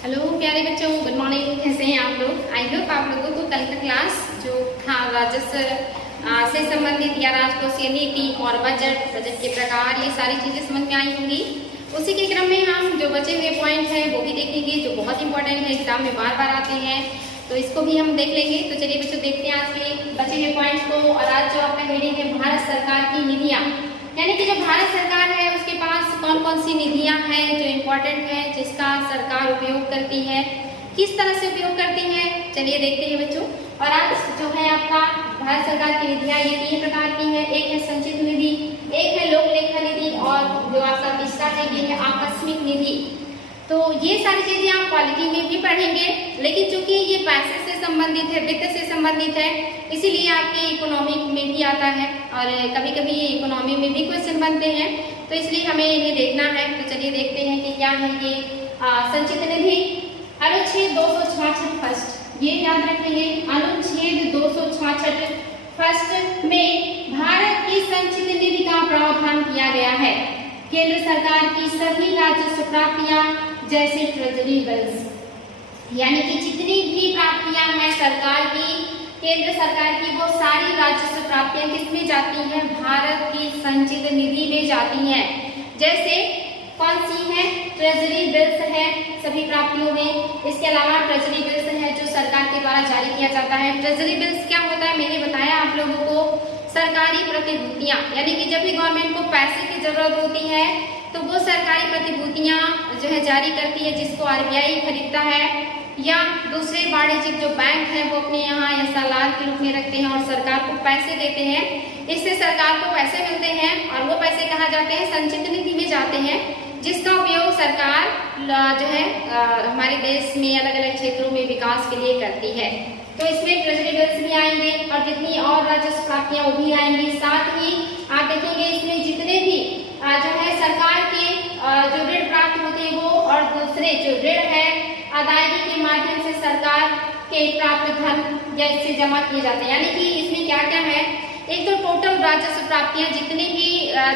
Hello प्यारे बच्चों, good morning. कैसे हैं आप लोग? आई होप आप लोगों को कल का क्लास जो था राजस्व से संबंधित या राजकोषीय नीति और बजट के प्रकार, ये सारी चीजें समझ में आई होंगी। उसी के क्रम में हम जो बचे हुए पॉइंट हैं वो भी देखेंगे, जो बहुत इंपॉर्टेंट है, एग्जाम में बार बार आते हैं, तो इसको भी हम देख लेंगे। तो चलिए बच्चों, देखते हैं आज के बचे हुए पॉइंट्स को। और आज जो आपका हेडिंग है भारत सरकार की निधियां, यानी कि जो भारत सरकार है उसके पास कौन कौन सी निधियां हैं जो इम्पोर्टेंट है, जिसका सरकार उपयोग करती है, किस तरह से उपयोग करती है, चलिए देखते हैं बच्चों। और आज जो है आपका भारत सरकार की निधियां ये 3 प्रकार की है। एक है संचित निधि, एक है लोक लेखा निधि, और जो आपका तीसरा है ये है आकस्मिक निधि। तो ये सारी चीजें आप क्वालिटी में भी पढ़ेंगे, लेकिन चूंकि ये पैसे से संबंधित है, वित्त से संबंधित है, इसीलिए आपके इकोनॉमिक में भी आता है और कभी कभी ये इकोनॉमी में भी क्वेश्चन बनते हैं, तो इसलिए हमें इन्हें देखना है। तो चलिए देखते हैं कि क्या है ये संचित निधि। अनुच्छेद 266 फर्स्ट, ये याद रखेंगे, अनुच्छेद 266 फर्स्ट में भारत की संचित निधि का प्रावधान किया गया है। केंद्र सरकार की सभी राजस्व प्राप्तियां जैसे ट्रेजरी बिल्स, यानी कि जितनी भी प्राप्तियां हैं सरकार की, केंद्र सरकार की, वो सारी राजस्व प्राप्तियां किसमें जाती हैं? भारत की संचित निधि में जाती हैं। जैसे कौन सी है? ट्रेजरी बिल्स है सभी प्राप्तियों में। इसके अलावा ट्रेजरी बिल्स है जो सरकार के द्वारा जारी किया जाता है। ट्रेजरी बिल्स क्या होता है मैंने बताया आप लोगों को, सरकारी प्रतिभूतियां, यानी कि जब भी गवर्नमेंट को पैसे की जरूरत होती है तो वो सरकारी प्रतिभूतियां जो है जारी करती है, जिसको आरबीआई खरीदता है, या दूसरे वाणिज्यिक जो बैंक हैं वो अपने यहाँ एसएलआर के रूप में रखते हैं और सरकार को पैसे देते हैं। इससे सरकार को पैसे मिलते हैं और वो पैसे कहाँ जाते हैं? संचित निधि में जाते हैं, जिसका उपयोग सरकार जो है हमारे देश में अलग अलग क्षेत्रों में विकास के लिए करती है। तो इसमें ट्रेजरी बिल्स भी आएंगे और जितनी और राजस्व प्राप्तियां वो भी आएंगी। साथ ही आप देखेंगे इसमें जितने भी जो है सरकार के जो ऋण प्राप्त होते हैं वो, और दूसरे जो ऋण है अदायगी के माध्यम से सरकार के प्राप्त धन जैसे जमा किए जाते हैं। यानी कि इसमें क्या क्या है? एक तो टोटल राजस्व प्राप्तियां, जितने भी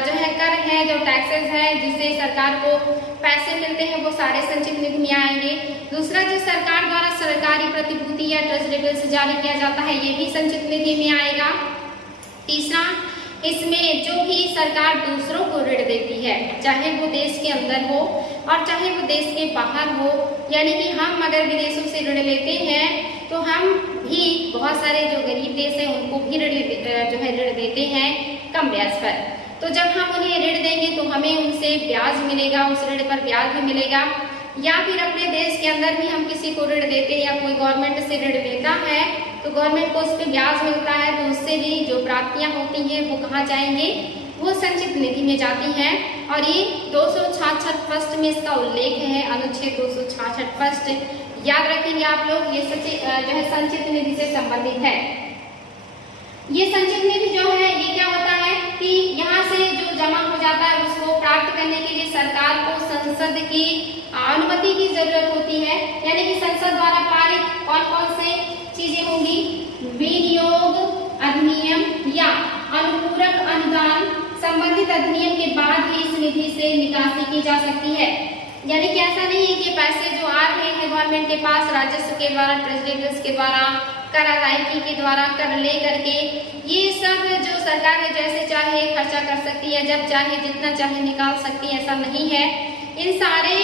जो है कर है, जो टैक्सेस है, जिससे सरकार को पैसे मिलते हैं, वो सारे संचित निधि में आएंगे। दूसरा, जो सरकार द्वारा सरकारी प्रतिभूति या ट्रेजरी बिल्स जारी किया जाता है, ये भी संचित निधि में आएगा। तीसरा, इसमें जो भी सरकार दूसरों को ऋण देती है, चाहे वो देश के अंदर हो और चाहे वो देश के बाहर हो, यानी कि हम अगर विदेशों से ऋण लेते हैं तो हम भी बहुत सारे जो गरीब देश हैं उनको भी ऋण जो है ऋण देते हैं कम ब्याज पर। तो जब हम उन्हें ऋण देंगे तो हमें उनसे ब्याज मिलेगा, उस ऋण पर ब्याज भी मिलेगा। या फिर अपने देश के अंदर भी हम किसी को ऋण देते हैं या कोई गवर्नमेंट से ऋण लेता है तो गवर्नमेंट को उस पर ब्याज मिलता है, तो उससे भी जो प्राप्तियां होती हैं वो कहाँ जाएंगे? वो संचित निधि में जाती हैं। और ये 266 फर्स्ट में इसका उल्लेख है, अनुच्छेद 266 फर्स्ट याद रखेंगे आप लोग। ये जो है संचित निधि से संबंधित है। ये संचित निधि जो है ये क्या होता है कि यहाँ से जो जमा हो जाता है उसको प्राप्त करने के लिए सरकार को संसद की अनुमति की जरूरत होती है। यानी कि संसद द्वारा पारित कौन कौन से चीजें होंगी? विनियोग अधिनियम या अनुपूरक अनुदान संबंधित अधिनियम के बाद ही इस निधि से निकासी की जा सकती है। यानी कि ऐसा नहीं है कि पैसे जो आ रहे हैं गवर्नमेंट के पास राजस्व के द्वारा, ट्रेजरी बिल्स के द्वारा, कर अदायगी के द्वारा, कर ले करके, ये सब जो सरकार है जैसे चाहे खर्चा कर सकती है, जब चाहे जितना चाहे निकाल सकती है, ऐसा नहीं है। इन सारे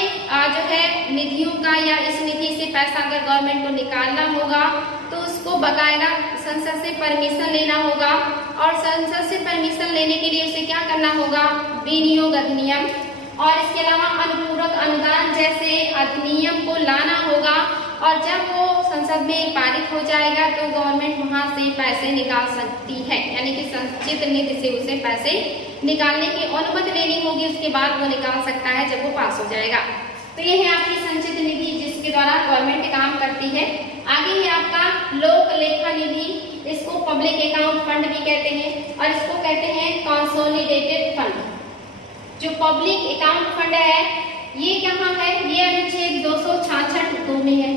जो है निधियों का या इस निधि से पैसा अगर गवर्नमेंट को निकालना होगा तो उसको बकायदा संसद से परमिशन लेना होगा, और संसद से परमिशन लेने के लिए उसे क्या करना होगा? विनियोग अधिनियम और इसके अलावा अनुपूरक अनुदान जैसे अधिनियम को लाना होगा। और जब वो संसद में पारित हो जाएगा तो गवर्नमेंट वहां से पैसे निकाल सकती है, यानी कि संचित निधि से उसे पैसे निकालने की अनुमति लेनी होगी, उसके बाद वो निकाल सकता है जब वो पास हो जाएगा। तो ये है आपकी संचित निधि जिसके द्वारा गवर्नमेंट काम करती है। आगे है आपका लोक लेखा निधि, इसको पब्लिक अकाउंट फंड भी कहते हैं और इसको कहते हैं कंसोलिडेटेड फंड। जो पब्लिक अकाउंट फंड है ये कहाँ है? ये अनुच्छेद 266 में है,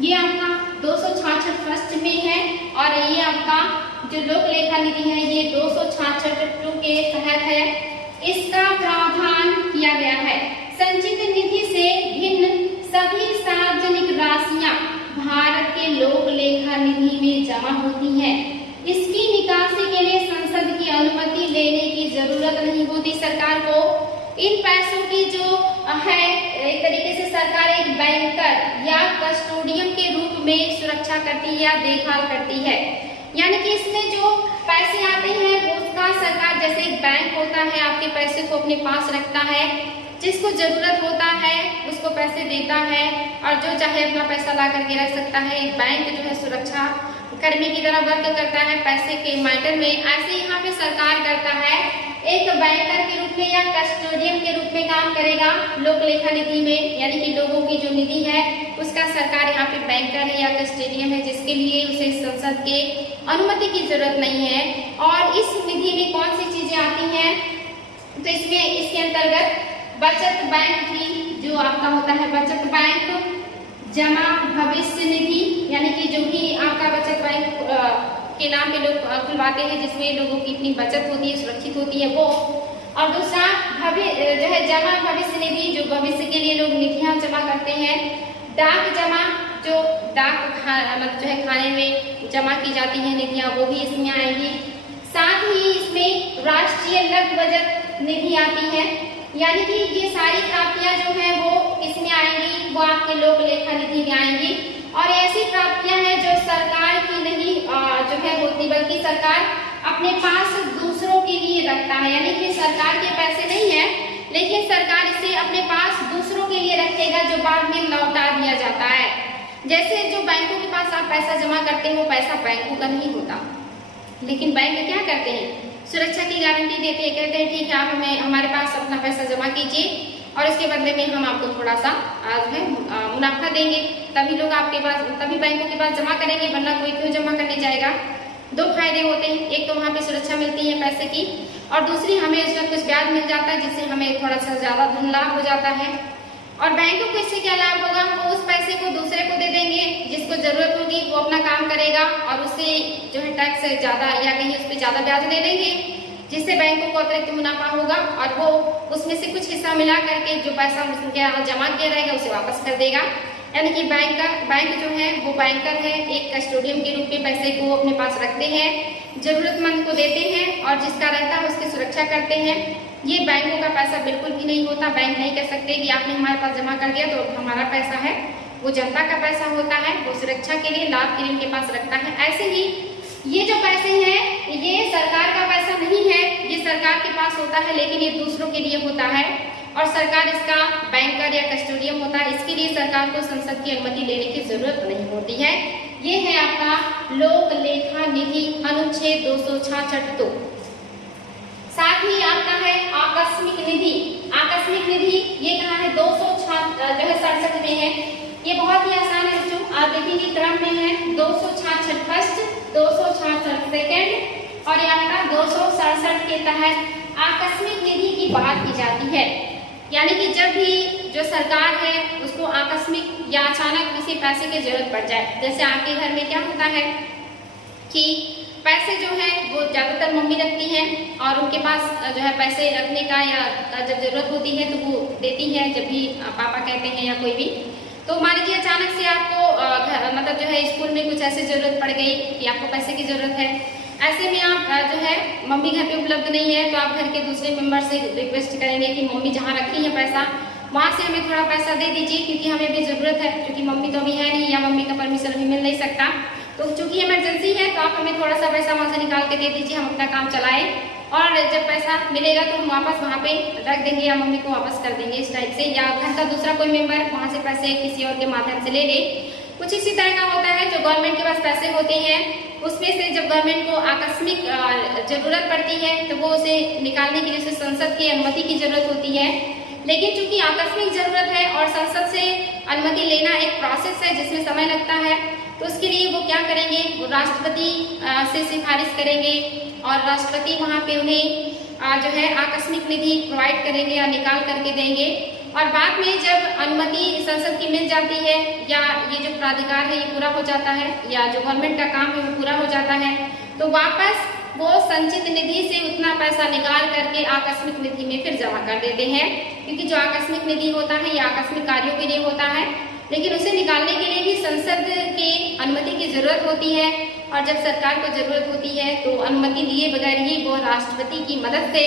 ये आपका 266 फर्स्ट में है, और ये आपका जो लोक लेखा निधि है ये 266 के तहत है। इसका प्रावधान किया गया है। संचित निधि से भिन्न सभी सार्वजनिक की जो है एक तरीके से सरकार एक बैंकर या कस्टोडियन के रूप में सुरक्षा करती है या देखभाल करती है। यानी कि इसमें जो पैसे आते हैं वो उसका सरकार जैसे एक बैंक होता है, आपके पैसे को अपने पास रखता है, जिसको जरूरत होता है उसको पैसे देता है और जो चाहे अपना पैसा ला करके रख सकता है। एक बैंक जो है सुरक्षा कर्मी की तरह वर्क करता है पैसे के मैटर में। ऐसे यहाँ पे सरकार करता है, एक बैंकर के रूप में या कस्टोडियन के रूप में काम करेगा लोक लेखा निधि में, यानी कि लोगों की जो निधि है उसका सरकार यहाँ पे बैंकर है या कस्टोडियन है, जिसके लिए उसे संसद के अनुमति की जरूरत नहीं है। और इस निधि में कौन सी चीजें आती हैं, तो इसमें इसके अंतर्गत बचत बैंक भी जो आपका होता है, बचत बैंक, जमा भविष्य निधि, यानी कि जो भी आपका बचत बैंक के नाम पे लोग खुलवाते हैं जिसमें लोगों की इतनी बचत होती है, सुरक्षित होती है वो। और दूसरा जो है जमा भविष्य निधि, जो भविष्य के लिए लोग निधियां जमा करते हैं। डाक जमा, जो डाक मतलब जो है खाने में जमा की जाती है निधियां, वो भी इसमें आएंगी। साथ ही इसमें राष्ट्रीय लघु बचत निधि आती है, यानी कि ये सारी प्राप्तियां जो है वो इसमें आएंगी, वो आपके लोक लेखा निधि में आएंगी। और ऐसी प्राप्तियां हैं जो सरकार की नहीं जो है होती, बल्कि सरकार अपने पास दूसरों के लिए रखता है, यानी कि सरकार के पैसे नहीं है लेकिन सरकार इसे अपने पास दूसरों के लिए रखेगा जो बाद में लौटा दिया जाता है। जैसे जो बैंकों के पास आप पैसा जमा करते हो, पैसा बैंकों का नहीं होता, लेकिन बैंक क्या करते हैं, सुरक्षा की गारंटी देते हैं, कहते हैं ठीक है आप हमें हमारे पास अपना पैसा जमा कीजिए और इसके बदले में हम आपको थोड़ा सा जो है मुनाफा देंगे, तभी लोग आपके पास, तभी बैंकों के पास जमा करेंगे, वरना कोई क्यों जमा करने जाएगा। दो फायदे होते हैं, एक तो वहाँ पे सुरक्षा मिलती है पैसे की, और दूसरी हमें उसका कुछ ब्याज मिल जाता है जिससे हमें थोड़ा सा ज्यादा धन लाभ हो जाता है। और बैंकों को इससे क्या लाभ होगा, वो उस पैसे को दूसरे को दे देंगे जिसको जरूरत होगी, वो अपना काम करेगा और उससे जो है टैक्स ज्यादा या कहीं उस पर ज्यादा ब्याज ले लेंगे, जिससे बैंकों को अतिरिक्त मुनाफा होगा और वो उसमें से कुछ हिस्सा मिला करके जो पैसा उसके जमा किया रहेगा उसे वापस कर देगा। यानी कि बैंक जो है वो बैंकर है, एक कस्टोडियन के रूप में पैसे को अपने पास रखते हैं, जरूरतमंद को देते हैं और जिसका रहता है उसकी सुरक्षा करते हैं। ये बैंकों का पैसा बिल्कुल भी नहीं होता, बैंक नहीं कह सकते कि आपने हमारे पास जमा कर दिया तो हमारा पैसा है, वो जनता का पैसा होता है, वो सुरक्षा के लिए लाभ के लिए उनके पास रखता है। ऐसे ही ये जो पैसे हैं ये सरकार का पैसा नहीं है, ये सरकार के पास होता है लेकिन ये दूसरों के लिए होता है और सरकार इसका बैंकर या कस्टोडियन होता है, इसके लिए सरकार को संसद की अनुमति लेने की जरूरत नहीं होती है। ये है आपका लोक लेखा निधि अनुच्छेद 266। साथ ही आपका है आकस्मिक निधि। आकस्मिक निधि ये कहाँ है, 267 में है। ये बहुत ही आसान है बच्चों, आप देखेंगे क्रम में है 266 फर्स्ट, 266 सेकेंड और ये आपका 267 के तहत आकस्मिक निधि की बात की जाती है। यानी कि जब भी जो सरकार है उसको आकस्मिक या अचानक किसी पैसे की जरूरत पड़ जाए, जैसे आपके घर में क्या होता है कि पैसे जो है वो ज्यादातर मम्मी रखती हैं और उनके पास जो है पैसे रखने का या जब जरूरत होती है तो वो देती है, जब भी पापा कहते हैं या कोई भी। तो मान लीजिए अचानक से आपको मतलब जो है स्कूल में कुछ ऐसी जरूरत पड़ गई कि आपको पैसे की जरूरत है, ऐसे में आप जो है मम्मी घर पे उपलब्ध नहीं है तो आप घर के दूसरे मेंबर से रिक्वेस्ट करेंगे कि मम्मी जहाँ रखी है पैसा वहाँ से हमें थोड़ा पैसा दे दीजिए क्योंकि हमें भी जरूरत है, क्योंकि मम्मी तो अभी है नहीं या मम्मी का परमिशन अभी मिल नहीं सकता, तो चूंकि इमरजेंसी है तो आप हमें थोड़ा सा पैसा वहाँ से निकाल के दे दीजिए, हम अपना काम चलाएं और जब पैसा मिलेगा तो हम वापस वहाँ पे रख देंगे या मम्मी को वापस कर देंगे इस टाइप से, या घर का दूसरा कोई मेंबर वहाँ से पैसे किसी और के माध्यम से ले ले। कुछ इसी तरह का होता है, जो गवर्नमेंट के पास पैसे होते हैं उसमें से जब गवर्नमेंट को आकस्मिक जरूरत पड़ती है तो वो उसे निकालने के लिए उसे संसद की अनुमति की जरूरत होती है। लेकिन चूंकि आकस्मिक जरूरत है और संसद से अनुमति लेना एक प्रोसेस है जिसमें समय लगता है, तो उसके लिए वो क्या करेंगे, वो राष्ट्रपति से सिफारिश करेंगे और राष्ट्रपति वहाँ पे उन्हें जो है आकस्मिक निधि प्रोवाइड करेंगे या निकाल करके देंगे। और बाद में जब अनुमति संसद की मिल जाती है या ये जो प्राधिकार है ये पूरा हो जाता है या जो गवर्नमेंट का काम है वो पूरा हो जाता है, तो वापस वो संचित निधि से उतना पैसा निकाल करके आकस्मिक निधि में फिर जमा कर देते हैं, क्योंकि जो आकस्मिक निधि होता है ये आकस्मिक कार्यों के लिए होता है, लेकिन उसे निकालने के लिए भी संसद के अनुमति की जरूरत होती है। और जब सरकार को जरूरत होती है तो अनुमति लिए बगैर ही वो राष्ट्रपति की मदद से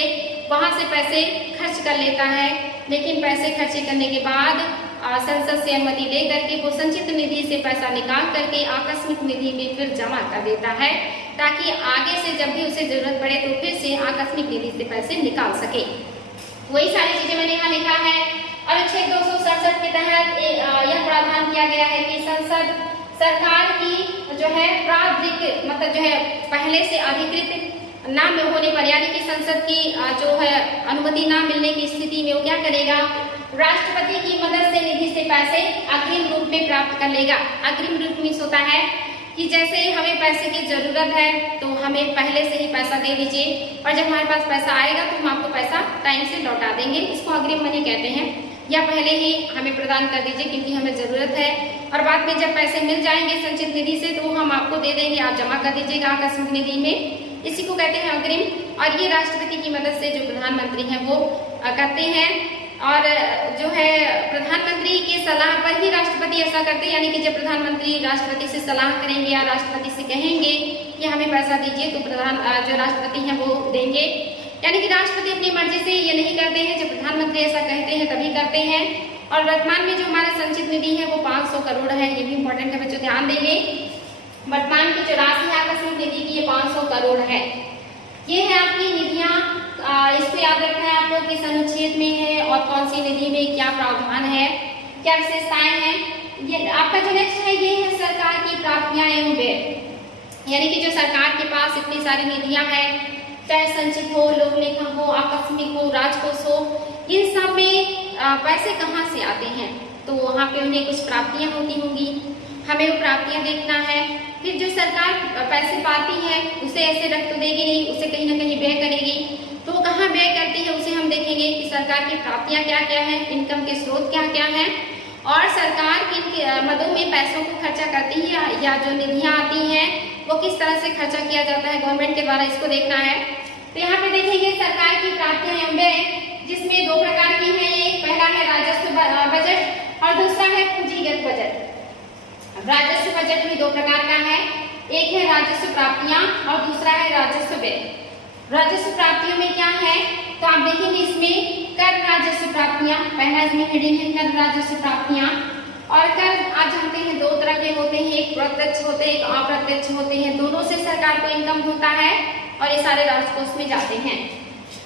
वहां से पैसे खर्च कर लेता है लेकिन पैसे खर्चे करने के बाद संसद से अनुमति लेकर के वो संचित निधि से पैसा निकाल करके आकस्मिक निधि में फिर जमा कर देता है, ताकि आगे से जब भी उसे जरूरत पड़े तो फिर से आकस्मिक निधि से पैसे निकाल सके। वही सारी चीजें मैंने यहाँ लिखा है। अनुच्छेद 267 के तहत यह प्रावधान किया गया है कि संसद सरकार की जो है प्राधिकृत मतलब जो है पहले से अधिकृत ना होने पर, यानी कि संसद की जो है अनुमति ना मिलने की स्थिति में वो क्या करेगा, राष्ट्रपति की मदद से निधि से पैसे अग्रिम रूप में प्राप्त कर लेगा। अग्रिम रूप में होता है कि जैसे हमें पैसे की जरूरत है तो हमें पहले से ही पैसा दे दीजिए, और जब हमारे पास पैसा आएगा तो हम आपको पैसा टाइम से लौटा देंगे। इसको अग्रिम मनी कहते हैं। या पहले ही हमें प्रदान कर दीजिए क्योंकि हमें जरूरत है, और बाद में जब पैसे मिल जाएंगे संचित निधि से तो हम आपको दे देंगे, आप जमा कर दीजिएगा आकस्मिक निधि में। इसी को कहते हैं अग्रिम। और ये राष्ट्रपति की मदद से जो प्रधानमंत्री हैं वो करते हैं, और जो है प्रधानमंत्री के सलाह पर ही राष्ट्रपति ऐसा करते हैं। यानी कि जब प्रधानमंत्री राष्ट्रपति से सलाह करेंगे या राष्ट्रपति से कहेंगे कि हमें पैसा दीजिए तो जो राष्ट्रपति हैं वो देंगे। यानी कि राष्ट्रपति अपनी मर्जी से ये नहीं करते हैं, जब प्रधानमंत्री ऐसा कहते हैं तभी करते हैं। और वर्तमान में जो हमारा संचित निधि है वो 500 करोड़ है, ये भी इम्पोर्टेंट है बच्चों, ध्यान देंगे। वर्तमान की जो राशि है आकस्मिक निधि की ये 500 करोड़ है। ये है आपकी निधियां, इसको याद रखना है आपको किस अनुच्छेद में है और कौन सी निधि में क्या प्रावधान है, क्या विशेषताएं हैं। ये आपका जो नेक्स्ट है ये है सरकार की प्राप्तियां एवं व्यय। यानी कि जो सरकार के पास इतनी सारी निधियां हैं, चाहे संचित हो, लोक लेखा हो, आकस्मिक हो, राजकोष हो, इन सब में पैसे कहाँ से आते हैं, तो वहाँ पे उन्हें कुछ प्राप्तियां होती होंगी, हमें वो प्राप्तियां देखना है। फिर जो सरकार पैसे पाती है उसे ऐसे रख तो देगी नहीं, उसे कहीं ना कहीं व्यय करेगी, तो वो कहाँ व्यय करती है उसे हम देखेंगे कि सरकार की प्राप्तियां क्या क्या है, इनकम के स्रोत क्या क्या हैं, और सरकार किन मदों में पैसों को खर्चा करती है या जो निधियां आती हैं वो किस तरह से खर्चा किया जाता है गवर्नमेंट के द्वारा, इसको देखना है। तो यहाँ पे देखेंगे सरकार की प्राप्तियां एवं व्यय, जिसमें दो प्रकार की है। एक पहला है राजस्व बजट और दूसरा है पूंजीगत बजट। राजस्व बजट भी दो प्रकार का है, एक है राजस्व प्राप्तियां और दूसरा है राजस्व व्यय। राजस्व प्राप्तियों में क्या है, तो आप देखेंगे इसमें कर राजस्व प्राप्तियां, पहला इसमें हेडिंग है कर राजस्व प्राप्तियां। और कर आप जानते हैं दो तरह के होते हैं, एक प्रत्यक्ष होते हैं, एक अप्रत्यक्ष होते हैं। दोनों से सरकार को इनकम होता है और ये सारे राजकोष में जाते हैं।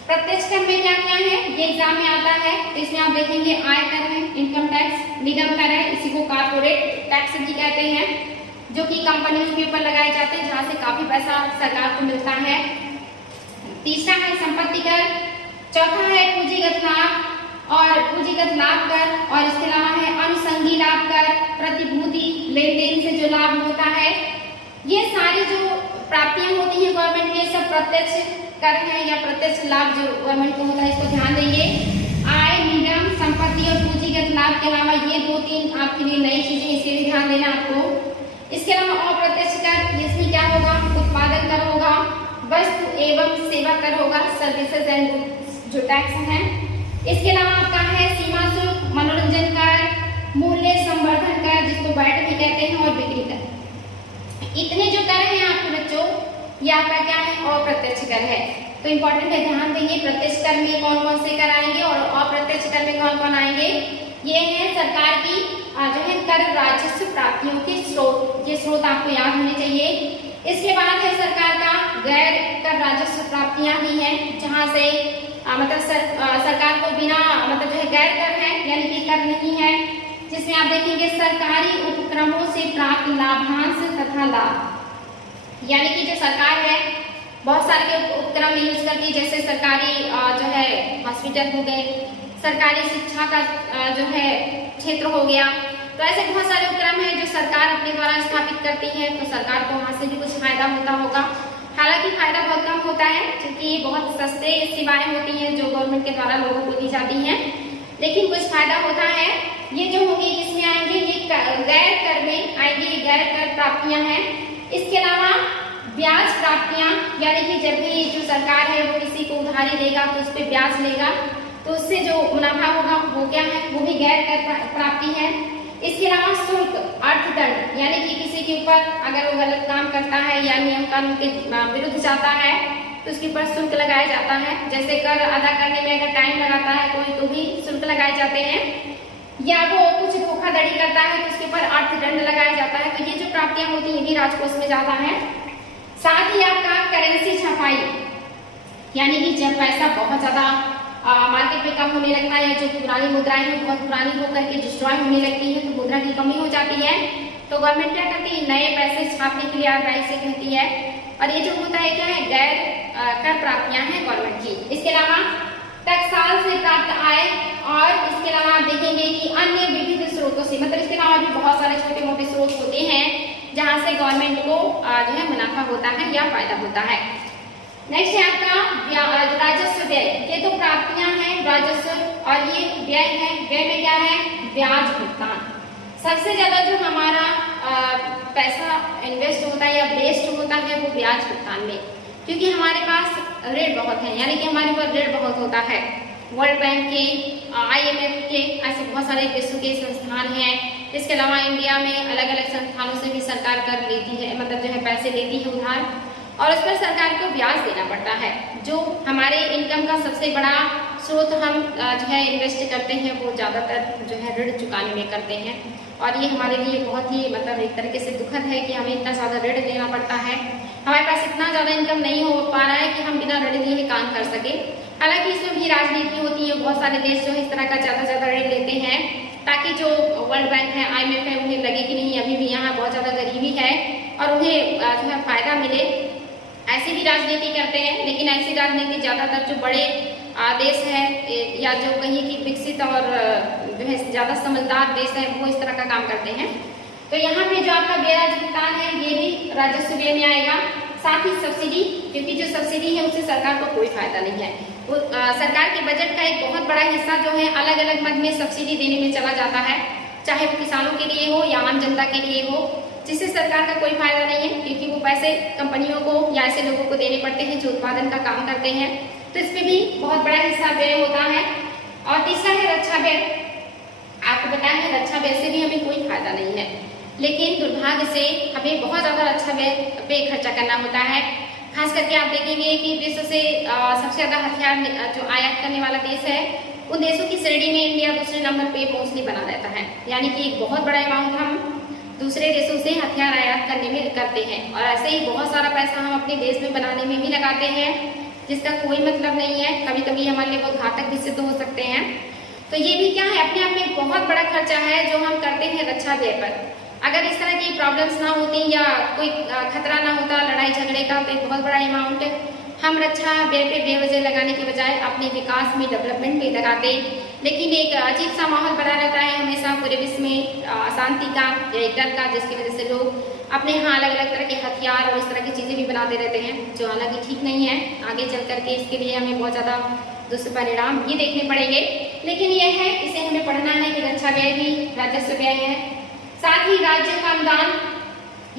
प्रत्यक्ष कर में क्या क्या है, ये एग्जाम में आता है, तो इसमें आप देखेंगे आय कर है, इनकम टैक्स, निगम कर है, इसी को कारपोरेट टैक्स भी कहते हैं, जो कि कंपनियों के ऊपर लगाए जाते हैं, जहाँ से काफी पैसा सरकार को मिलता है। तीसरा है संपत्ति कर, चौथा है पूंजीगत लाभ और पूंजीगत लाभ कर, और इसके अलावा है अनुषंगी लाभ कर, प्रतिभूति लेन देन से जो लाभ होता है। ये सारी जो प्राप्तियां होती है गवर्नमेंट के, सब प्रत्यक्ष कर है या प्रत्यक्ष लाभ जो गवर्नमेंट को होता है, इसको ध्यान देंगे। आय, निगम, संपत्ति और पूंजीगत लाभ के अलावा ये दो तीन आपके लिए नई चीजें, इसे भी ध्यान देना आपको। इसके अलावा अप्रत्यक्ष कर, जिसमें क्या होगा, उत्पादन कर होगा, वस्तु एवं सेवा कर होगा, सर्विसेज एंड गुड्स जो टैक्स है। इसके अलावा आपका है सीमा शुल्क, मनोरंजन कर, मूल्य संवर्धन कर, जिसको वैट भी कहते हैं, और बिक्री कर। इतने जो कर हैं आपके बच्चों, ये आपका क्या है, अप्रत्यक्ष कर है। तो इम्पोर्टेंट है, ध्यान देंगे प्रत्यक्ष कर में कौन कौन से कर आएंगे और अप्रत्यक्ष कर में कौन कौन आएंगे। ये है सरकार की जो है कर राजस्व प्राप्तियों के स्रोत, ये स्रोत आपको याद होने चाहिए। इसके बाद है सरकार का गैर कर राजस्व प्राप्तियां भी हैं, जहाँ से मतलब सरकार को बिना मतलब जो है गैर कर है, यानी कि कर नहीं है, जिसमें आप देखेंगे सरकारी उपक्रमों से प्राप्त लाभांश तथा लाभ। यानी कि जो सरकार है बहुत सारे के उपक्रम यूज करती है, जैसे सरकारी जो है हॉस्पिटल हो गए, सरकारी शिक्षा का जो है क्षेत्र हो गया, तो ऐसे बहुत सारे उपक्रम हैं जो सरकार अपने द्वारा स्थापित करती है, तो सरकार को वहाँ से भी कुछ फायदा होता होगा। हालांकि फायदा बहुत कम होता है क्योंकि बहुत सस्ते सेवाएं होती हैं जो गवर्नमेंट के द्वारा लोगों को दी जाती हैं, लेकिन कुछ फायदा होता है। ये जो होगी इसमें आएंगे, ये गैर कर में आएंगे, गैर कर प्राप्तियां हैं। इसके अलावा ब्याज प्राप्तियां, यानी कि जब भी जो सरकार है वो किसी को उधारी देगा तो उस पर ब्याज लेगा, तो उससे जो मुनाफा होगा वो क्या है, वो भी गैर कर प्राप्ति है। इसके अलावा शुल्क, अर्थदंड, यानी कि किसी के ऊपर अगर वो गलत काम करता है या नियम कानून के विरुद्ध जाता है तो उसके ऊपर शुल्क लगाया जाता है। जैसे कर अदा करने में अगर टाइम लगाता है कोई तो भी शुल्क लगाए जाते हैं, या वो कुछ धोखाधड़ी करता है तो उसके ऊपर अर्थदंड लगाया जाता है। तो ये जो प्राप्तियां होती है ये भी राजकोष में जाता है। साथ ही आपका करेंसी छपाई, यानी कि जब पैसा बहुत ज्यादा मार्केट में कम होने लगता है, जो पुरानी मुद्राएं हैं बहुत पुरानी होकर के डिस्ट्रॉय होने लगती है, तो मुद्रा की कमी हो जाती है, तो गवर्नमेंट क्या करती है, नए पैसे छापने के लिए आरबीआई से कहती है। और ये जो होता है क्या है, गैर कर प्राप्तियां हैं गवर्नमेंट की। इसके अलावा टकसाल से प्राप्त आय, और इसके अलावा आप देखेंगे कि अन्य विविध स्रोतों से, मतलब इसके अलावा भी बहुत सारे छोटे मोटे स्रोत होते हैं जहां से गवर्नमेंट को जो है मुनाफा होता है या फायदा होता है। नेक्स्ट है आपका राजस्व व्यय। ये तो प्राप्तियां हैं राजस्व, और ये व्यय है। व्यय में क्या है, ब्याज भुगतान। सबसे ज्यादा जो हमारा पैसा इन्वेस्ट होता है या वेस्ट होता है वो ब्याज भुगतान में, क्योंकि हमारे पास ऋण बहुत है, यानी कि हमारे पास ऋण बहुत होता है। वर्ल्ड बैंक के, IMF के, ऐसे बहुत सारे विश्व के संस्थान हैं। इसके अलावा इंडिया में अलग अलग संस्थानों से भी सरकार कर लेती है, मतलब जो है पैसे लेती है उधार, और उस पर सरकार को ब्याज देना पड़ता है। जो हमारे इनकम का सबसे बड़ा स्रोत हम जो है इन्वेस्ट करते हैं वो ज़्यादातर जो है ऋण चुकाने में करते हैं, और ये हमारे लिए बहुत ही मतलब एक तरीके से दुखद है कि हमें इतना ज़्यादा ऋण देना पड़ता है। हमारे पास इतना ज़्यादा इनकम नहीं हो पा रहा है कि हम बिना ऋण लिए काम कर सके। हालांकि इसमें भी राजनीति होती है, बहुत सारे देश जो है इस तरह का ज़्यादा ऋण लेते हैं ताकि जो वर्ल्ड बैंक है, IMF है, उन्हें लगे कि नहीं अभी भी यहाँ बहुत ज़्यादा गरीबी है और उन्हें जो है फायदा मिले, ऐसी भी राजनीति करते हैं। लेकिन ऐसी राजनीति ज़्यादातर जो बड़े देश है या जो कहीं की विकसित और जो है ज़्यादा समझदार देश है वो इस तरह का काम करते हैं। तो यहाँ पे जो आपका ब्याज भुगतान है ये भी राजस्व व्यय में आएगा। साथ ही सब्सिडी, क्योंकि जो सब्सिडी है उससे सरकार को कोई फायदा नहीं है। वो सरकार के बजट का एक बहुत बड़ा हिस्सा जो है अलग अलग मद में सब्सिडी देने में चला जाता है, चाहे वो किसानों के लिए हो या आम जनता के लिए हो, जिससे सरकार का कोई फायदा नहीं है, क्योंकि वो पैसे कंपनियों को या ऐसे लोगों को देने पड़ते हैं जो उत्पादन का काम करते हैं। तो इसमें भी बहुत बड़ा हिस्सा व्यय होता है। और तीसरा है रक्षा व्यय। आपको पता है रक्षा व्यय से भी हमें कोई फायदा नहीं है, लेकिन दुर्भाग्य से हमें बहुत ज्यादा रक्षा व्यय पे खर्चा करना होता है। खास करके आप देखेंगे कि विश्व से सबसे ज्यादा हथियार जो आयात करने वाला देश है, उन देशों की श्रेणी में इंडिया दूसरे नंबर पे मोस्टली बना रहता है। यानी कि एक बहुत बड़ा अमाउंट हम दूसरे देशों से हथियार आयात करने में करते हैं, और ऐसे ही बहुत सारा पैसा हम अपने देश में बनाने में भी लगाते हैं, जिसका कोई मतलब नहीं है। कभी कभी हमारे लिए वो घातक भी सिद्ध हो सकते हैं। तो ये भी क्या है, अपने आप में बहुत बड़ा खर्चा है जो हम करते हैं रक्षा व्यय पर। अगर इस तरह की प्रॉब्लम्स ना होती या कोई खतरा ना होता लड़ाई झगड़े का, तो एक बहुत बड़ा अमाउंट हम रक्षा व्यय पे बेवजह लगाने के बजाय अपने विकास में, डेवलपमेंट में लगाते। लेकिन एक अजीब सा माहौल बना रहता है हमेशा पूरे विश्व में अशांति का या एक डर का, जिसकी वजह से लोग अपने यहाँ अलग अलग तरह के हथियार और इस तरह की चीज़ें भी बनाते रहते हैं, जो हालांकि ठीक नहीं है। आगे चल करके इसके लिए हमें बहुत ज़्यादा दुष्परिणाम ये देखने पड़ेंगे। लेकिन यह है, इसे हमें पढ़ना है कि रक्षा व्यय भी राजस्व व्यय है। साथ ही राज्य का अनुदान,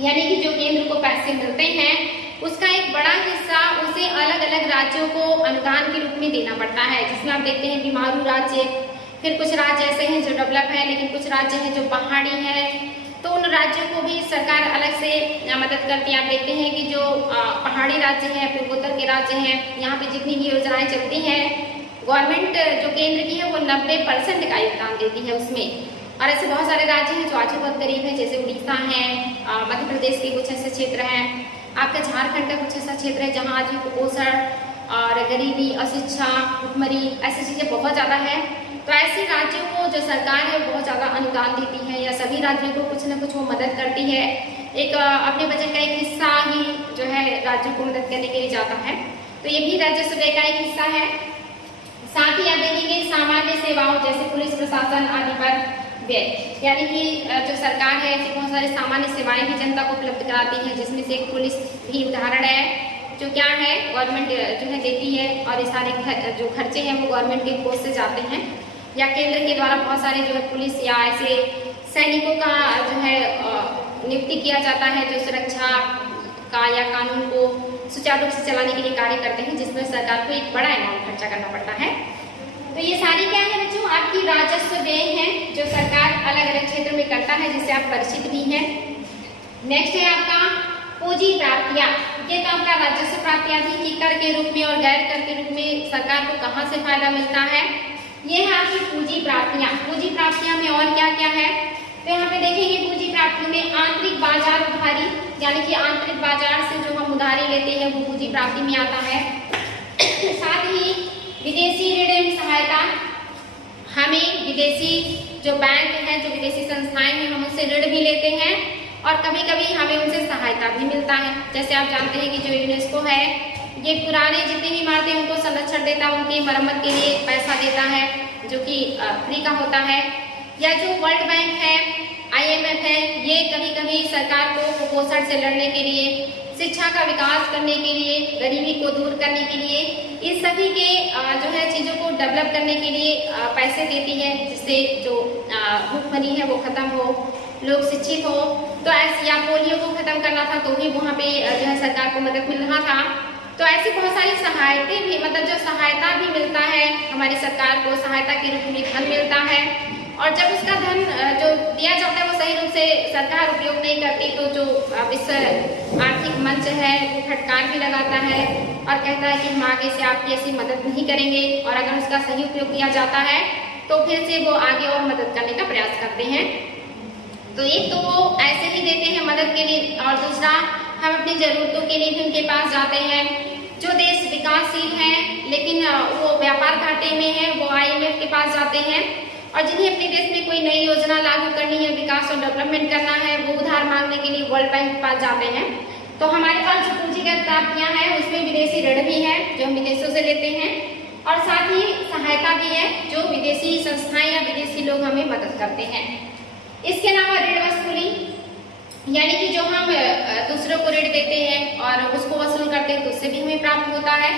यानी कि जो केंद्र को पैसे मिलते हैं उसका एक बड़ा हिस्सा उसे अलग अलग राज्यों को अनुदान के रूप में देना पड़ता है, जिसमें आप देखते हैं बीमारू राज्य, फिर कुछ राज्य ऐसे हैं जो डेवलप है, लेकिन कुछ राज्य हैं जो पहाड़ी है, तो उन राज्यों को भी सरकार अलग से मदद करती है। आप देखते हैं कि जो पहाड़ी राज्य है, पूर्वोत्तर के राज्य हैं, यहाँ पे जितनी भी योजनाएं चलती हैं गवर्नमेंट जो केंद्र की है वो 90% का योगदान देती है उसमें। और ऐसे बहुत सारे राज्य हैं जो आज भी बहुत गरीब हैं, जैसे उड़ीसा है, मध्य प्रदेश के कुछ ऐसे क्षेत्र हैं, आपका झारखंड का कुछ ऐसा क्षेत्र है जहाँ आज भी कुपोषण और गरीबी, अशिक्षा, भुखमरी ऐसी चीज़ें बहुत ज़्यादा है। तो ऐसे राज्यों को जो सरकार है बहुत ज़्यादा अनुदान देती है, या सभी राज्यों को कुछ न कुछ वो मदद करती है। एक अपने बजट का एक हिस्सा ही जो है राज्यों को मदद करने के लिए जाता है, तो ये भी राजस्व व्यय का एक हिस्सा है। साथ ही आप देखेंगे सामान्य सेवाओं जैसे पुलिस प्रशासन आदि पर व्यय, यानी कि जो सरकार है ऐसी बहुत सारी सामान्य सेवाएं भी जनता को उपलब्ध कराती है, जिसमें से एक पुलिस भी उदाहरण है, जो क्या है गवर्नमेंट जो है देती है, और ये सारे जो खर्चे हैं वो गवर्नमेंट के कोष से जाते हैं, या केंद्र के द्वारा बहुत सारे जो है पुलिस या ऐसे सैनिकों का जो है नियुक्ति किया जाता है, जो सुरक्षा का या कानून को सुचारू रूप से चलाने के लिए कार्य करते हैं, जिसमें सरकार को एक बड़ा अमाउंट खर्चा करना पड़ता है। तो ये सारी क्या है बच्चों, आपकी राजस्व व्यय है जो सरकार अलग अलग क्षेत्र में करता है, जिससे आप परिचित भी हैं। नेक्स्ट है आपका पूंजी प्राप्तियां, ये तो आपका राजस्व प्राप्तियां थी कि कर के रूप में और गैर कर के रूप में सरकार को कहाँ से फायदा मिलता है। ये है आपकी पूंजी प्राप्तियां। पूंजी प्राप्तियां में और क्या क्या है, तो यहाँ पे देखेंगे पूंजी प्राप्ति में आंतरिक बाजार उधारी, यानी कि आंतरिक बाजार से जो हम उधारी लेते हैं वो पूंजी प्राप्ति में आता है। साथ ही विदेशी ऋण एवं सहायता, हमें विदेशी जो बैंक है, जो विदेशी संस्थाएं हैं, हम उनसे ऋण भी लेते हैं और कभी कभी हमें उनसे सहायता भी मिलता है। जैसे आप जानते हैं कि जो यूनेस्को है ये पुराने जितनी भी इमारतें उनको संरक्षण देता है, उनकी मरम्मत के लिए पैसा देता है जो कि फ्री का होता है। या जो वर्ल्ड बैंक है, IMF है, ये कभी कभी सरकार को कुपोषण से लड़ने के लिए, शिक्षा का विकास करने के लिए, गरीबी को दूर करने के लिए, इस सभी के जो है चीज़ों को डेवलप करने के लिए पैसे देती है, जिससे जो भूखमरी है वो खत्म हो, लोग शिक्षित हो। तो ऐसे, या पोलियो को खत्म करना था तो भी वहाँ पे जो है सरकार को मदद मिल रहा था। तो ऐसी बहुत सारी सहायतें भी, मतलब जो सहायता भी मिलता है हमारी सरकार को, सहायता के रूप में धन मिलता है। और जब उसका धन जो दिया जाता है वो सही रूप से सरकार उपयोग नहीं करती तो जो विश्व आर्थिक मंच है वो फटकार भी लगाता है और कहता है कि हम आगे से आपकी ऐसी मदद नहीं करेंगे। और अगर उसका सही उपयोग किया जाता है तो फिर से वो आगे और मदद करने का प्रयास करते हैं। तो एक तो वो ऐसे ही देते हैं मदद के लिए, और दूसरा हम अपनी जरूरतों के लिए भी उनके पास जाते हैं। जो देश विकासशील हैं लेकिन वो व्यापार घाटे में है, वो IMF के पास जाते हैं। और जिन्हें अपने देश में कोई नई योजना लागू करनी है, विकास और डेवलपमेंट करना है, वो उधार मांगने के लिए वर्ल्ड बैंक के पास जाते हैं। तो हमारे पास जो पूंजीगत प्राप्तियां हैं उसमें विदेशी ऋण भी है जो हम विदेशों से लेते हैं, और साथ ही सहायता भी है जो विदेशी संस्थाएं या विदेशी लोग हमें मदद करते हैं। इसके अलावा ऋण वसूली, यानी कि जो हम दूसरों को ऋण देते हैं और उसको वसूल करते हैं तो उससे भी हमें प्राप्त होता है।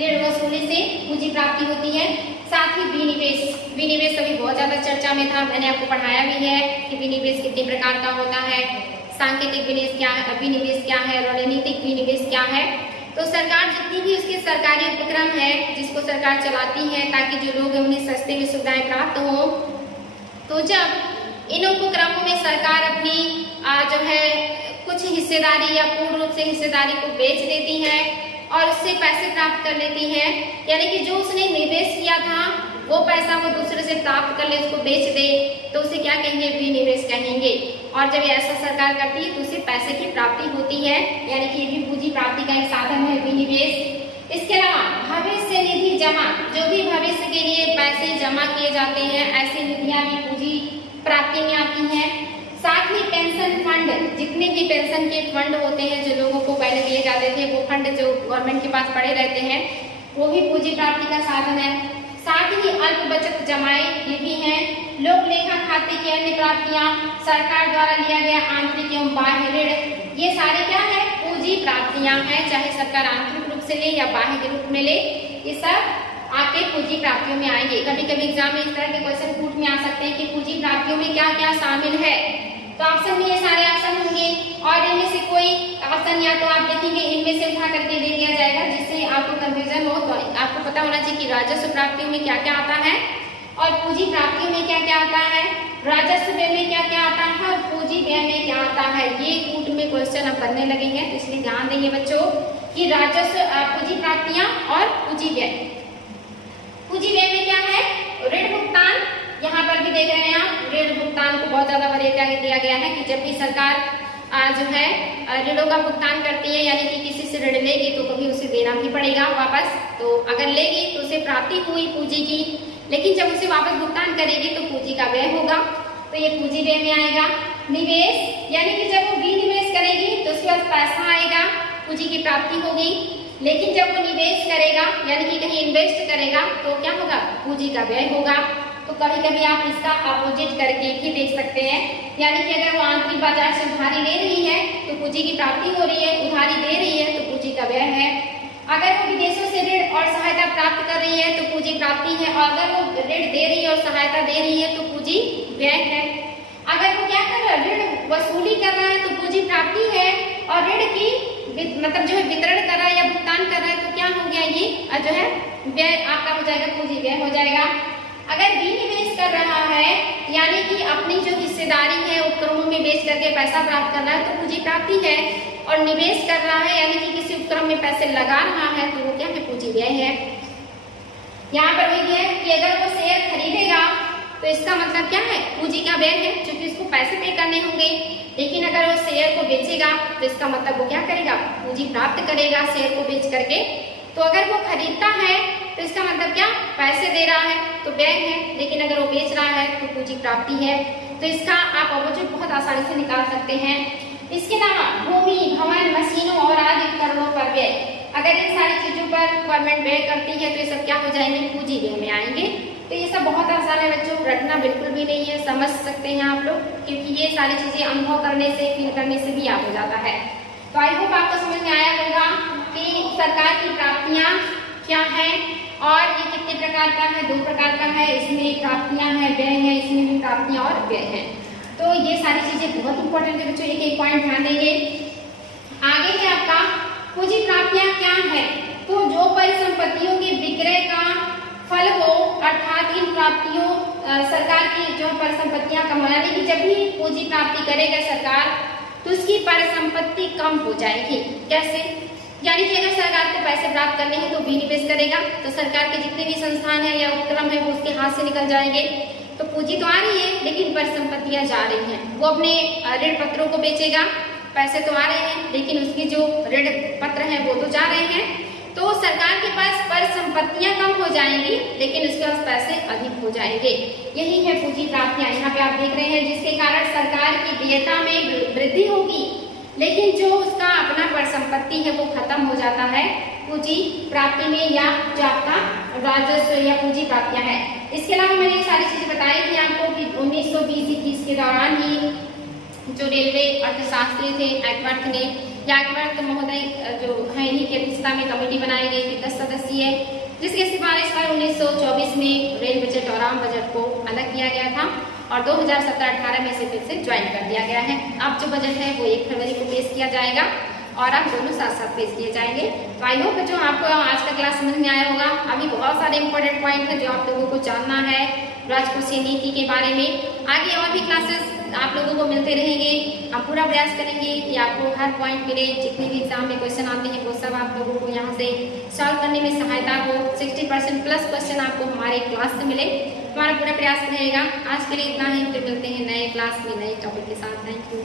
ऋण वसूली से पूंजी प्राप्ति होती है। साथ ही विनिवेश, विनिवेश अभी बहुत ज्यादा चर्चा में था, मैंने आपको पढ़ाया भी है कि विनिवेश कितने प्रकार का होता है, सांकेतिक विनिवेश क्या है, रणनीतिक विनिवेश क्या है। तो सरकार जितनी भी उसके सरकारी उपक्रम है जिसको सरकार चलाती है ताकि जो लोग हैं उन्हें सस्ते में सुविधाएं प्राप्त हो, तो जब इन उपक्रमों में सरकार अपनी जो है कुछ हिस्सेदारी या पूर्ण रूप से हिस्सेदारी को बेच देती है और उससे पैसे प्राप्त कर लेती है, यानी कि जो उसने निवेश किया था वो पैसा वो दूसरे से प्राप्त कर ले, उसको बेच दे, तो उसे क्या कहेंगे, विनिवेश कहेंगे। और जब ऐसा सरकार करती है तो उसे पैसे की प्राप्ति होती है, यानी कि ये भी पूंजी प्राप्ति का एक साधन है विनिवेश। इसके अलावा भविष्य निधि जमा, जो भी भविष्य के लिए पैसे जमा किए जाते हैं ऐसी निधियां भी पूंजी प्राप्ति में आती हैं। साथ ही पेंशन फंड, जितने भी पेंशन के फंड होते हैं जो लोगों को पहले दिए जाते थे, वो फंड जो गवर्नमेंट के पास पड़े रहते हैं वो भी पूंजी प्राप्ति का साधन है। साथ ही अल्प बचत जमाएं, ये भी हैं। लोक लेखा खाते की अन्य प्राप्तियां, सरकार द्वारा लिया गया आंतरिक एवं बाह्य ऋण, ये सारे क्या है, पूंजी प्राप्तियां हैं। चाहे सरकार आंतरिक रूप से ले या बाह्य रूप में ले, ये सब आपके पूंजी प्राप्तियों में आएंगे। कभी कभी एग्जाम में इस तरह के क्वेश्चन पूछ में आ सकते हैं कि पूंजी प्राप्तियों में क्या क्या शामिल है। तो ऑप्शन में ये सारे ऑप्शन होंगे और इनमें से कोई ऑप्शन या तो आप देखेंगे इनमें से उठा करके दे दिया जाएगा, जिससे आपको कंफ्यूजन हो। तो आपको पता होना चाहिए कि राजस्व प्राप्तियों में क्या क्या आता है और पूंजी प्राप्तियों में क्या क्या आता है, राजस्व व्यय में क्या क्या आता है और पूंजी व्यय में क्या आता है। ये कूट में क्वेश्चन अब बनने लगेंगे, तो इसलिए ध्यान देंगे बच्चों कि राजस्व, पूंजी प्राप्तियां और पूंजी व्यय। पूंजी व्यय में क्या है, ऋण भुगतान, यहाँ पर भी देख रहे हैं आप, ऋण भुगतान को बहुत ज्यादा वरीयता दिया गया है कि जब भी सरकार जो है ऋणों का भुगतान करती है, यानी कि किसी से ऋण लेगी तो कभी उसे देना भी पड़ेगा वापस। तो अगर लेगी तो उसे प्राप्ति हुई पूंजी की, लेकिन जब उसे वापस भुगतान करेगी तो पूंजी का व्यय होगा, तो ये पूंजी व्यय में आएगा। निवेश, यानी कि जब वो विनिवेश करेगी तो उसके पास पैसा आएगा, पूंजी की प्राप्ति होगी। लेकिन जब वो निवेश करेगा यानी कि कहीं इन्वेस्ट करेगा तो क्या होगा, पूंजी का व्यय होगा। तो कभी कभी आप इसका अपोजिट करके भी देख सकते हैं, यानी कि अगर वो आंतरिक बाजार से उधारी ले रही है तो पूंजी की प्राप्ति हो रही है, उधारी दे रही है तो पूंजी का व्यय है। अगर वो विदेशों से ऋण और सहायता प्राप्त कर रही है तो पूंजी प्राप्ति है, और अगर वो ऋण दे रही है और सहायता दे रही है तो पूंजी व्यय है। अगर वो क्या कर रहा है, ऋण वसूली कर रहा है तो पूंजी प्राप्ति है, और ऋण की मतलब जो है वितरण कर रहा है या भुगतान कर रहा है तो क्या हो गया, ये जो है व्यय आपका हो जाएगा, पूंजी व्यय हो जाएगा। अगर विनिवेश कर रहा है यानी कि अपनी जो हिस्सेदारी है उपक्रमों में बेच करके पैसा प्राप्त कर रहा है तो पूंजी प्राप्ति है, और निवेश कर रहा है यानी कि किसी उपक्रम में पैसे लगा रहा है तो वो क्या है, पूंजी व्यय है। यहाँ पर वही है कि अगर वो शेयर खरीदेगा तो इसका मतलब क्या है, पूंजी का व्यय है, क्योंकि उसको पैसे पे करने होंगे। लेकिन अगर वो शेयर को बेचेगा तो इसका मतलब वो क्या करेगा, पूंजी प्राप्त करेगा शेयर को बेच करके। तो अगर वो खरीदता है तो इसका मतलब क्या, पैसे दे रहा है तो व्यय है, लेकिन अगर वो बेच रहा है तो पूंजी प्राप्ति है। तो इसका आप अपोजिट बहुत आसानी से निकाल सकते हैं। इसके अलावा भूमि, भवन, मशीनों और आदि उपकरणों पर व्यय, अगर इन सारी चीजों पर गवर्नमेंट व्यय करती है तो ये सब क्या हो जाएंगे, पूंजी व्यय में आएंगे। तो ये सब बहुत आसान है बच्चों, रटना बिल्कुल भी नहीं है, समझ सकते हैं आप लोग, क्योंकि ये सारी चीजें अनुभव करने से, फील करने से भी याद हो जाता है। तो आई होप आपको समझ में आया होगा कि सरकार की प्राप्तियां क्या है और ये कितने प्रकार का है, 2 प्रकार का है, इसमें प्राप्तियां है, व्यय है, इसमें भी प्राप्तियां और व्यय है। तो ये सारी चीजें बहुत इंपॉर्टेंट है बच्चों, एक एक पॉइंट ध्यान देंगे। आगे है आपका पूंजी प्राप्तियां क्या है, तो जो परिसंपत्तियों के विक्रय का फल हो, अर्थात इन प्राप्तियों सरकार की जो परिसंपत्तियां कमाने की जब भी पूंजी प्राप्ति करेगा सरकार तो उसकी परिसंपत्ति कम हो जाएगी। कैसे, यानी कि अगर सरकार को पैसे प्राप्त करने हैं तो विनिवेश करेगा तो सरकार के जितने भी संस्थान है या उपक्रम है वो उसके हाथ से निकल जाएंगे। तो पूंजी तो आ रही है लेकिन परिसंपत्तियां जा रही हैं, वो अपने ऋण पत्रों को बेचेगा, पैसे तो आ रहे हैं लेकिन उसके जो ऋण पत्र हैं वो तो जा रहे हैं। तो सरकार के पास परिसंपत्तियां कम हो जाएंगी लेकिन उसके पास पैसे अधिक हो जाएंगे। यही है पूंजी प्राप्तियां। यहाँ पे आप देख रहे हैं जिसके कारण सरकार की देयता में वृद्धि होगी लेकिन जो उसका अपना परिसंपत्ति है वो खत्म हो जाता है पूंजी प्राप्ति में, या जो आपका राजस्व या पूंजी प्राप्तियां है। इसके अलावा मैंने ये सारी चीजें बताई थी आपको कि 1920-30 के दौरान ही जो रेलवे अर्थशास्त्री थे एक्वर्थ ने, एक्वर्थ महोदय जो है इन्हीं की अध्यक्षता में कमेटी बनाई गई थी 10 सदस्यीय, जिसके सिफारिश पर 1924 में रेल बजट और आम बजट को अलग किया गया था और 2017-18 में से फिर से ज्वाइन कर दिया गया है। अब जो बजट है वो 1 फरवरी को पेश किया जाएगा और अब दोनों साथ साथ पेश किए जाएंगे। तो आई होप जो आपको आज का क्लास समझ में आया होगा। अभी बहुत सारे इंपॉर्टेंट पॉइंट है जो आप लोगों को जानना है राजकोषीय नीति के बारे में। आगे और भी क्लासेस आप लोगों को मिलते रहेंगे, हम पूरा प्रयास करेंगे कि आपको हर पॉइंट मिले, जितने भी एग्जाम में क्वेश्चन आते हैं वो सब आप लोगों को यहाँ से सॉल्व करने में सहायता हो। 60% प्लस क्वेश्चन आपको हमारे क्लास से मिले, हमारा पूरा प्रयास रहेगा। आज के लिए इतना ही, फिर मिलते हैं नए क्लास में नए टॉपिक के साथ। Thank you.